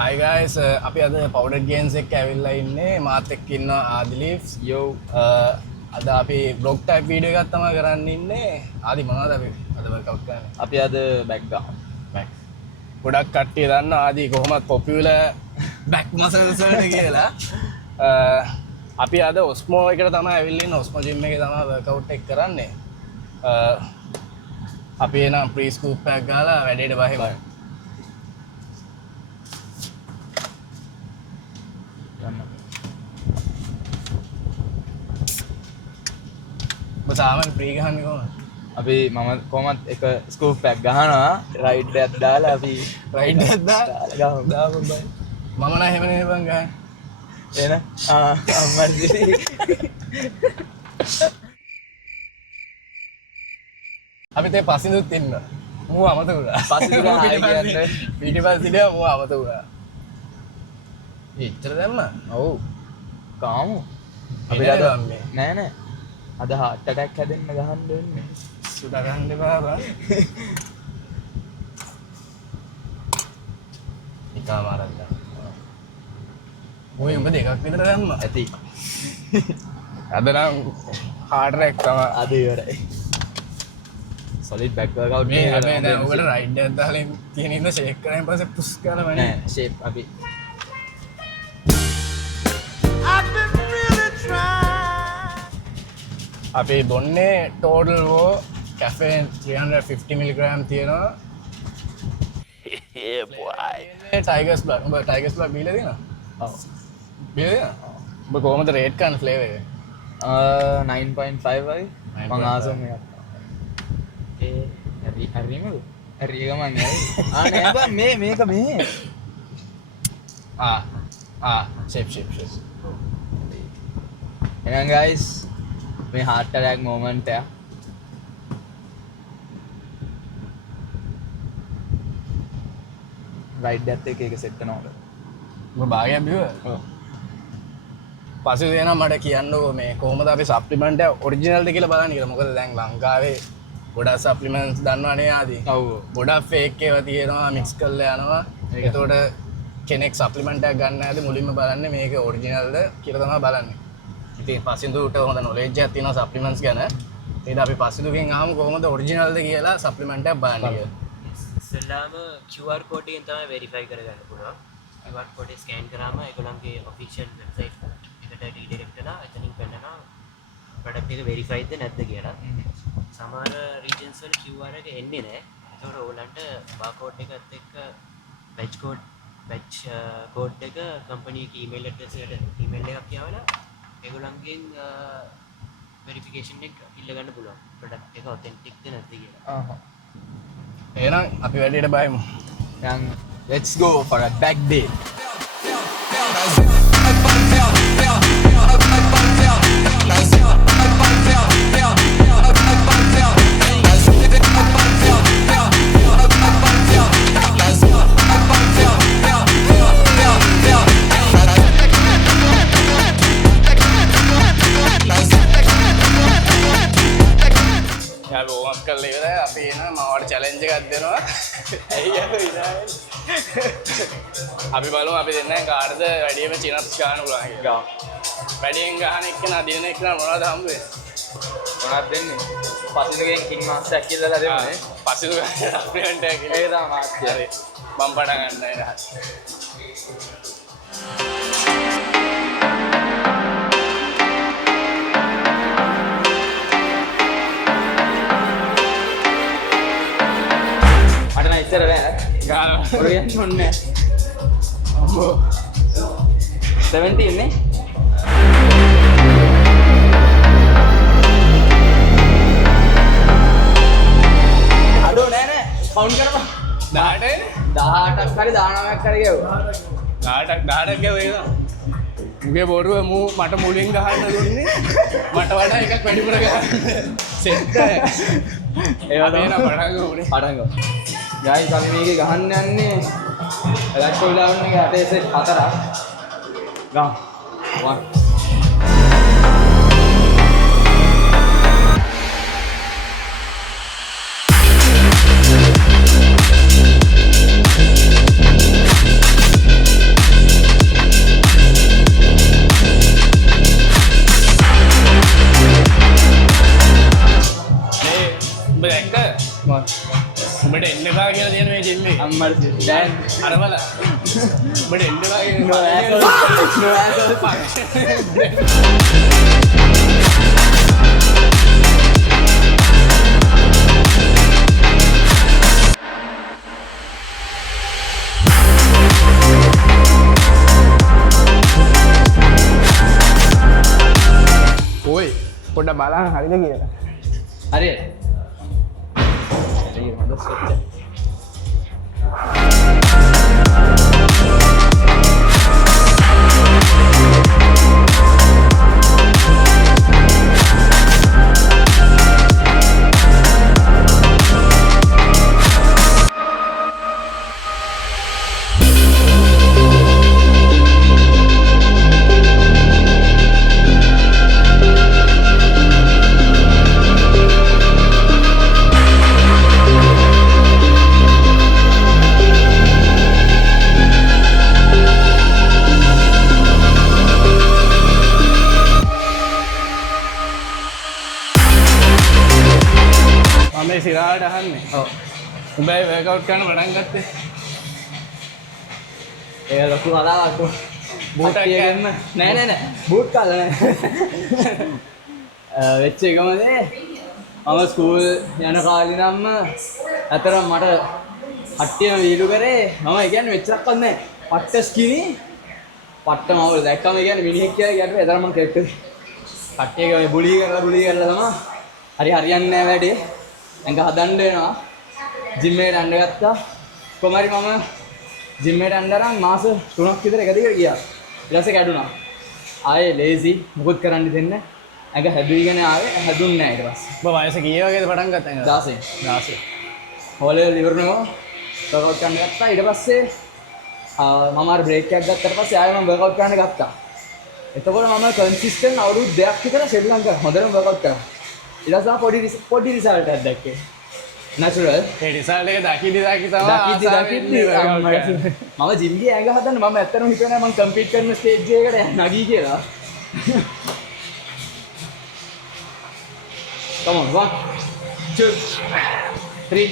Hi guys, අපි අද Powdered Games එක ඇවිල්ලා ඉන්නේ මාත් එක්ක ඉන්නවා ආදිලිෆ් යෝ අද අපි බ්ලොග් ටයිප් වීඩියෝ එකක් තමයි කරන්න ඉන්නේ. ආදි මොනවද අපි අද වර්කවුට් කරන්නේ? අපි අද බැක් ගහමු. ගොඩක් කට්ටිය දන්නවා ආදි කොහොමද පොපියුලර් බැක් මසල්ස් වලට කියලා. අපි අද ඔස්මෝ එකට තමයි ඇවිල්ලා ඉන්නේ. ඔස්මෝ ජිම් එකේ තමයි වර්කවුට් එක කරන්නේ. අපි එනම් ප්‍රී ස්කූප් එකක් ගහලා වැඩේට බහිමු. සාමාන්‍ය ප්‍රී ගහන්නේ කොහොමද? අපි මම කොහොමත් එක ස්කූප් එකක් ගහනවා රයිඩ් එකක් දාලා අපි රයිඩ් එකක් දාලා දාමු බයි. මම නම් එහෙම නෙවෙයි බං ගහන්නේ. එන අම්මර්ජි අපිට ඒ පසින්දුත් ඉන්න. මූ අමතක වුණා. පසින්දු ගහයි කියන්නේ පිටිපස්සින් මූ අමතක වුණා. එච්චර දැම්මා? ඔව්. කාමු. අපි අද නෑ නෑ. අද හાર્ට් ඇටැක් හැදෙන්න ගහන්න වෙන්නේ. සුඩ ගන්න එපා බං. නිකා මාරක් ගන්න. ඔය උඹ දෙකක් විතර දැම්මා. ඇති. අද නම් හાર્ට් රැක් තමයි. අද ඉවරයි. සොලිඩ් බැක් වර්කවුට් මේ හැබැයි දැන් ඔකට රයිඩ් එකක් දාලා තියෙන ඉන්න ෂේක් කරගෙන පස්සේ පුෂ් කරලා වනේ. නෑ ෂේප් අපි අපි බොන්නේ ටෝටල් වෝ කැෆේන් 350 මිලිග්‍රෑම් තියෙනවා. ඒ බොයි. ටයිගර්ස් බ්ලඩ්. උඹ ටයිගර්ස් බ්ලඩ් බීලා තියෙනවද? ඔව්. බීලා තියෙනවද? උඹ කොහොමද රේට් කරන ෆ්ලේවර් එක? 9.5 වගේ. මං ආසම් එකක්. ඒ හරිමද? හරි ගමන්නේ. නෑ බං මේක මේ. ෂේප්. එහෙනම් guys මේ heart attack moment එක රයිඩ් එකත් එක සෙට් කරනවද? උඹ භාගයක් බිව්වද? ඔව්. පස්සේ දෙනා මට කියන්නකෝ මේ කොහොමද අපි සප්ලිමන්ට් එක ඔරිජිනල්ද කියලා බලන්න කියලා. මොකද දැන් ලංකාවේ ගොඩක් සප්ලිමන්ට්ස් දන්නවනේ ආදී. ඔව්. ගොඩක් ෆේක් ඒවා තියෙනවා මික්ස් කරලා යනවා. ඒකෝට කෙනෙක් සප්ලිමන්ට් එකක් ගන්න හැදී මුලින්ම බලන්නේ මේක ඔරිජිනල්ද කියලා තමයි බලන්නේ. ඉතින් පසින්දුට හොඳ නොලෙජ් එකක් තියෙනවා සප්ලිමන්ට්ස් ගැන. ඊට අපි පසින්දුගෙන් අහමු කොහොමද ඔරිජිනල්ද කියලා සප්ලිමන්ට් එකක් බලන්න කියලා. ඉස්සෙල්ලාම QR code එකෙන් තමයි verify කරගන්න පුළුවන්. QR code එක ස්කෑන් කරාම ඒගොල්ලන්ගේ official website එකට redirect වෙලා එතනින් පෙන්නනවා product එක verified ද නැද්ද කියලා. සමහර regions වල QR එක එන්නේ නැහැ. ඒතකොට ඕගොල්ලන්ට barcode එකත් එක්ක batch code එක company එක email address එකට email එකක් යවලා ඒගොල්ලන්ගෙන් verification එක ඉල්ල ගන්න පුළුවන්. product එක authentic ද නැද්ද කියලා. එහෙනම් අපි වැඩේට බහිමු. Then let's go for a back day. කරලා ඉවරයි. අපි එන මාවට චැලෙන්ජ් එකක් දෙනවා. ඇයි අපි බලමු අපි දෙන්නා කාටද වැඩිම චිනප්ස් ගන්න පුළුවන් කියලා. වැඩියෙන් ගහන එක්කන දිනන එක්කන මොනවද හම්බ වෙන්නේ? මොනවද දෙන්නේ? පසින්දුගෙන් කින් මාස්ටර් කියලා දෙන්නේ. පසින්දු ගන්න අප්ලිමන්ට් එක කියලා. ඒක තමයි මාස්ටර්. හරි. මම පටන් ගන්නයි රහස්. ඉතර බෑ ගාලා ඔරියන් මොන්නේ අම්මෝ 17 නේ අඩෝ නෑ කවුන්ට් කරපන් 18ක් හරි 19ක් හරි ගෙවුවා 18ක් ගෙවුවා මුගේ බොරුව මූ මට මුලින් ගහන්න දුන්නේ මට වඩා එකක් වැඩිපුර ගහන්න සෙට් ඒවා තමයි පටන් ගමු ගයිස් අපි මේකේ ගහන්න යන්නේ එලක්ට්‍රෝ ඉලවුන් එකේ 8 සෙට් 4ක් ගමු 1 We'll be right back. උඹට එන්න එපා කියලා තියෙන මේ ජිම් එක. අම්මට දැන් අර බල. උඹට එන්න එපා ඔයි පොඩ්ඩක් බලන්න හරිද කියලා. හරිද? හරි හොඳ සෙට්. මේ සිරාට අහන්නේ. ඔව්. උඹයි වර්කවුට් කරන්න පටන් ගත්තේ. ඒ ලොකු කතාවක්. බූට් එකක් ගන්න. නෑ. බූට් කාලා නෑ. වෙච්ච එකම දේ මම ස්කූල් යන කාලේ නම් අතරම මට හට්ටියම වීලු කරේ මම කියන්නේ මෙච්චරක්වත් නෑ. පට්ට ස්කිනි පට්ට මවල දැක්කම කියන්නේ මිනිහෙක් කියලා කියද්දි එතන මම කෙට්ටුයි. කට්ටියගේ බුලි කරලා තමයි හරියන්නේ නෑ වැඩේ. ඇඟ හදන්න වෙනවා. ජිම් එකට යන්න ගත්තා. කොහමරි මම ජිම් එකට යන්නරන් මාස 3ක් විතර එක දිගට ගියා. ඊට පස්සේ කැඩුනා. ආයේ ලේසි මොකුත් කරන්න දෙන්නේ. ඇඟ හැදුවිගෙන ආවේ හැදුන්නේ නැහැ ඊට පස්සේ. ඔබ වයස කීය වගේද පටන් ගත්තා නේද? 16. හොලෙවල් ඉවරනෝ වර්කවුට් කරන්න ගත්තා. ඊට පස්සේ මම අර බ්‍රේක් එකක් ගත්තට පස්සේ ආයෙ මම වර්කවුට් කරන්න ගත්තා. එතකොට මම කන්සිස්ටන්ට් අවුරුදු 2ක් විතර ශ්‍රී ලංකාවේ හොඳටම වර්කවුට් කරා. ඊට පස්සේ පොඩි රිසල්ට් එකක් දැක්කේ. නැචරල්. ඒ රිසල්ට් එක දකිද්දි දකිද්දි මම ජිම් ගියේ ඇඟ හදන්න මම ඇත්තටම හිතුවේ නෑ මම කම්පීට් කරන ස්ටේජ් එකකට නගී කියලා. Come on, 1, 2, 3,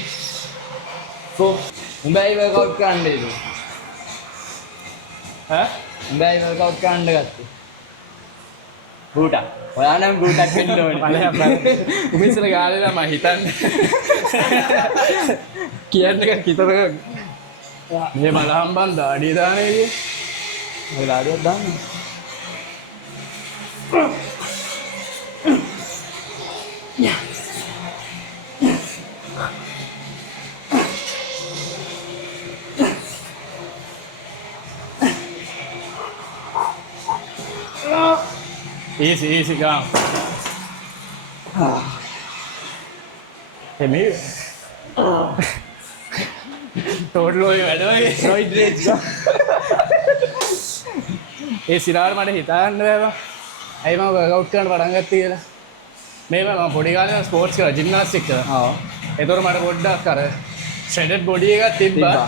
4. උඹයි වර්කවුට් කරන්න නේද? ඈ? උඹයි වර්කවුට් කරන්න ගත්තේ. බූටා. ඔයා නම් බූටක් වෙන්න ඕනේ. උඹිස්සල ගාලේ මම හිතන්නේ. කියන්නේ කිතර මේ බලහම් බන් දාඩිය දාන්නේ කියේ. ඔය දාඩියක් දාන්න. Easy, go. Hey, me. Total ඔය වැඩ ඔය රොයිඩ් රේජ් ගා. ඒ සිරාර මට හිතන්න බෑවා. ඇයි මම වර්කවුට් කරන්න පටන් ගත්තේ කියලා. මේ මම පොඩි කාලේ ස්පෝර්ට්ස් කරා ජිම්නාස්ටික් කරා. ඔව්. ඒතකොට මට පොඩ්ඩක් අර ෂ්‍රෙඩඩ් බොඩි එකක් තිබ්බා.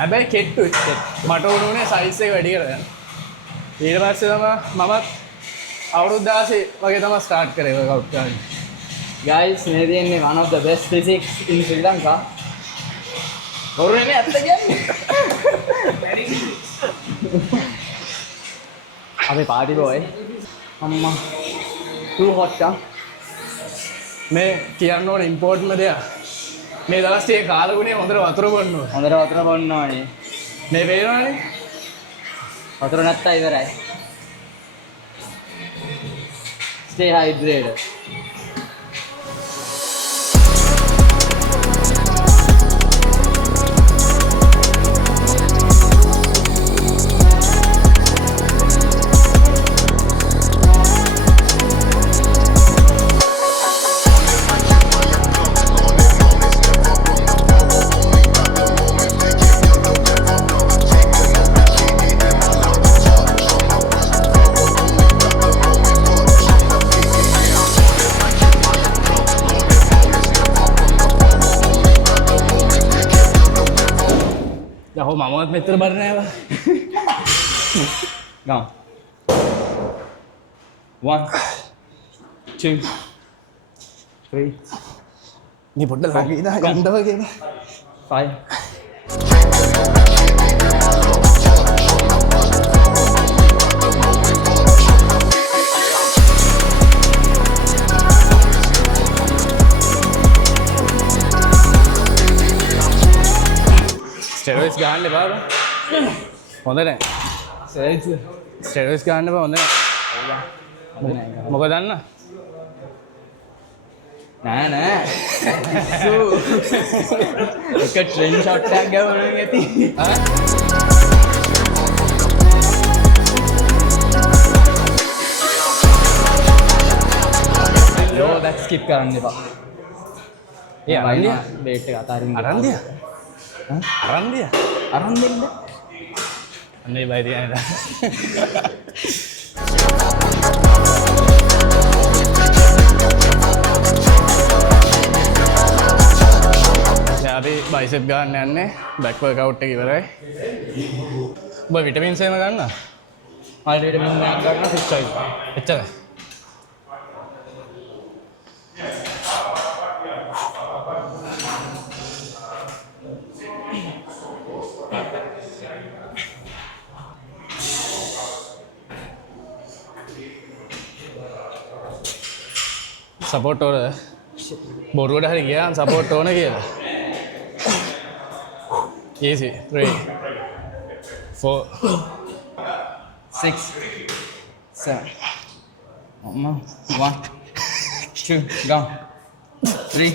හැබැයි කෙට්ටුයි. මට උනුනේ සයිස් එක වැඩි කරගන්න. ඊට පස්සේ තමයි මමත් අවුරුදු 16 වගේ තමයි ස්ටාර්ට් කරේ වර්කවුට් කරන්න. Guys, මේ තියෙන්නේ one of the best physics in Sri Lanka. කවුරුනේ මේ ඇත්ත කියන්නේ? අපේ පාටි බෝයි. අම්මා. too hot ah. මේ කියන්න ඕන ඉම්පෝර්ට්ම දෙයක්. මේ දවස් ටිකේ කාලගුණේ හොඳට වතුර බොන්න ඕන. හොඳට වතුර බොන්න ඕනේ. මේ වේනවනේ. වතුර නැත්තා ඉවරයි. Stay hydrated. යහෝ මමවත් මෙතන බර නෑවා. Go. 1, 2, 3. මේ පොඩ්ඩක් ළඟ ඉඳලා ගන්න වගේ නේ. 5. ස්ටෙරොයිඩ්ස් ගන්න එපා බං. හොඳ නැහැ. ස්ටෙරොයිඩ්ස් ගන්න එපා හොඳ නැහැ. මොකද දන්න? නෑ එක ට්‍රෙන් ෂොට් එකක් ගවන ඇති ලෝ දැක් ස්කිප් කරන්න එපා. ඒ අරන්දිය බේට් එක අතාරින්න. අරන්දිය අරන්දිය අරන් දෙන්න. අන්නේ බයි තියන්නේ. අපි බයිසෙප් ගන්න යන්නේ බැක් වර්කවුට් එක ඉවරයි. ඔබ විටමින්ස් එහෙම ගන්න? මල්ටි විටමින් එකක් ගන්න ෆික්ස් ඔයිල්. එච්චරයි. සපෝට් ඕන බොරුවට හරි ගියා සපෝට් ඕන කියලා. easy 3 4 6 7 1 2 go 3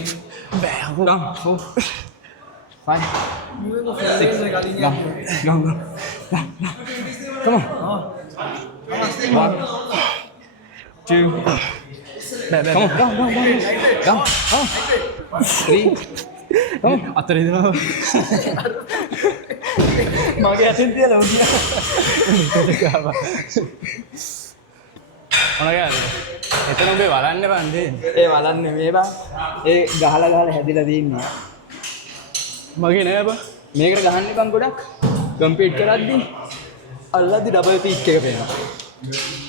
go 4 5 6 go come on 1 2 come on go 3 අතර ඉදනවා මගේ අතින් තියලා උන්නා මොනගාද එතන උඹේ වලන්න බන්දේ ඒ වලන්නේ මේ බං ඒ ගහලා හැදිලා තින්නේ මගේ නෑ බං මේකට ගහන්න බං ගොඩක් කම්පීට් කරද්දි අල්ලද්දි ඩබල් පීක් එක පේනවා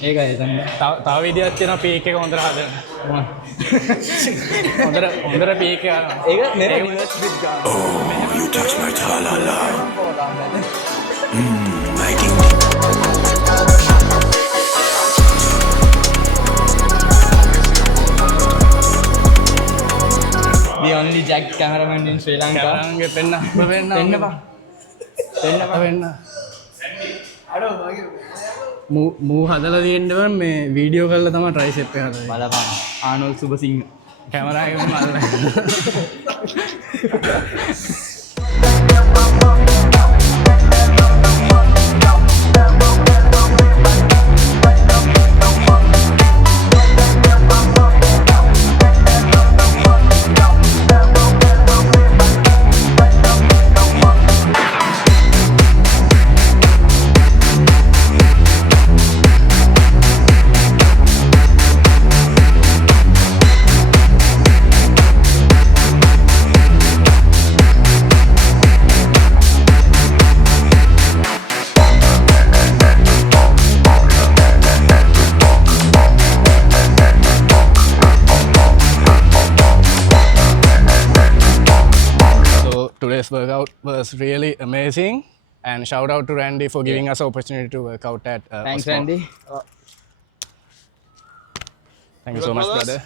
ඒකයි එතන තව විදියක් තියෙනවා පීක් එක හොඳට හදන්න හොඳට පීක් එක ඒක නෙරේ රිවර්ස් බිට් ගන්න Oh, you touch my tra-la-la. Lighting. the only jack cameraman in Sri Lanka කැමරාගේ පෙන්න දෙන්න බං වෙන්න මූ හදලා තියෙන්න මේ වීඩියෝ කරලා තමයි ට්‍රයිසෙප් එක හදන්නේ බලපන් ආනෝල් සුබසිංහ කැමරාවේම මල්ල Today's workout was really amazing and shout out to Randy for giving us the opportunity to work out at thanks Osmo. Randy Thank you so much brother